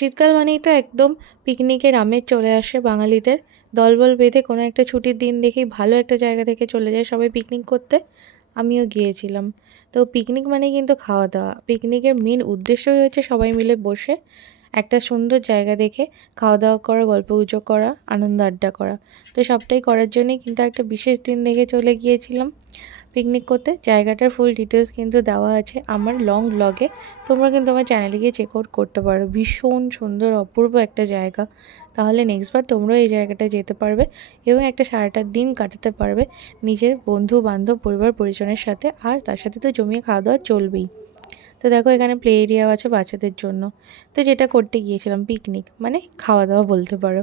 শীতকাল মানেই তো একদম পিকনিকের আমেজ চলে আসে বাঙালিদের। দলবল বেঁধে কোনো একটা ছুটির দিন দেখেই ভালো একটা জায়গা থেকে চলে যায় সবাই পিকনিক করতে। আমিও গিয়েছিলাম। তো পিকনিক মানেই কিন্তু খাওয়া-দাওয়া। পিকনিকের মেন উদ্দেশ্যই হচ্ছে সবাই মিলে বসে একটা সুন্দর জায়গা দেখে খাওয়া-দাওয়া করা, গল্পগুজব করা, আনন্দ আড্ডা করা। তো সবটাই করার জন্যই কিন্তু একটা বিশেষ দিন দেখে চলে গিয়েছিলাম পিকনিক করতে। জায়গাটার ফুল ডিটেলস কিন্তু দেওয়া আছে আমার লং ব্লগে। তোমরা কিন্তু আমার চ্যানেলে গিয়ে চেক আউট করতে পারো। ভীষণ সুন্দর অপূর্ব একটা জায়গা। তাহলে নেক্সট বার তোমরাও এই জায়গাটায় যেতে পারবে এবং একটা সারাটা দিন কাটাতে পারবে নিজের বন্ধু-বান্ধব, পরিবার-পরিজনের সাথে। আর তার সাথে তো জমিয়ে খাওয়া-দাওয়া চলবেই। তো দেখো এখানে প্লে এরিয়াও আছে বাচ্চাদের জন্য। তো যেটা করতে গিয়েছিলাম পিকনিক মানে খাওয়া-দাওয়া বলতে পারো।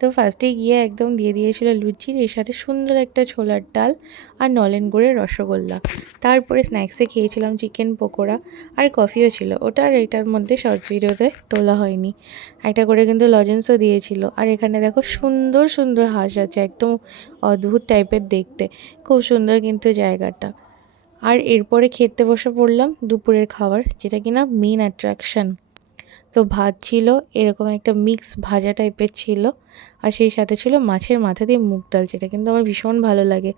তো ফার্স্টেই গিয়ে একদম দিয়ে দিয়েছিল লুচি, এর সাথে সুন্দর একটা ছোলার ডাল আর নলেন গুড়ের রসগোল্লা। তারপরে স্ন্যাক্সে খেয়েছিলাম চিকেন পকোড়া আর কফিও ছিল। ওটা আর এটার মধ্যে শর্টস ভিডিওতে তোলা হয়নি। একটা করে কিন্তু লজেন্সও দিয়েছিল। আর এখানে দেখো সুন্দর সুন্দর হাঁস আছে, একদম অদ্ভুত টাইপের দেখতে। খুব সুন্দর কিন্তু জায়গাটা। আর এরপরে খেতে বসে পড়লাম দুপুরের খাবার, যেটা কিনা মেন অ্যাট্রাকশন। তো ভাত ছিল, এরকম একটা মিক্স ভাজা টাইপের ছিল, আর সেই সাথে ছিল মাছের মাথা দিয়ে মুগ ডাল, যেটা কিন্তু আমার ভীষণ ভালো লাগে।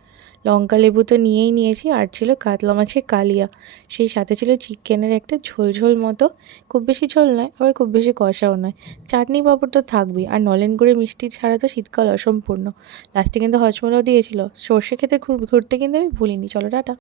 লঙ্কা লেবু তো নিয়েই নিয়েছি, আর ছিল কাতলা মাছের কালিয়া। সেই সাথে ছিল চিকেনের একটা ঝোল ঝোল মতো, খুব বেশি ঝোল নয় আবার খুব বেশি কষাও নয়। চাটনি পাঁপড় তো থাকবেই, আর নলেন গুড়ের মিষ্টি ছাড়া তো শীতকাল অসম্পূর্ণ। লাস্টে কিন্তু হজমোলাও দিয়েছিল। সর্ষে খেতে ঘুরতে কিন্তু আমি ভুলিনি। চলো টাটা।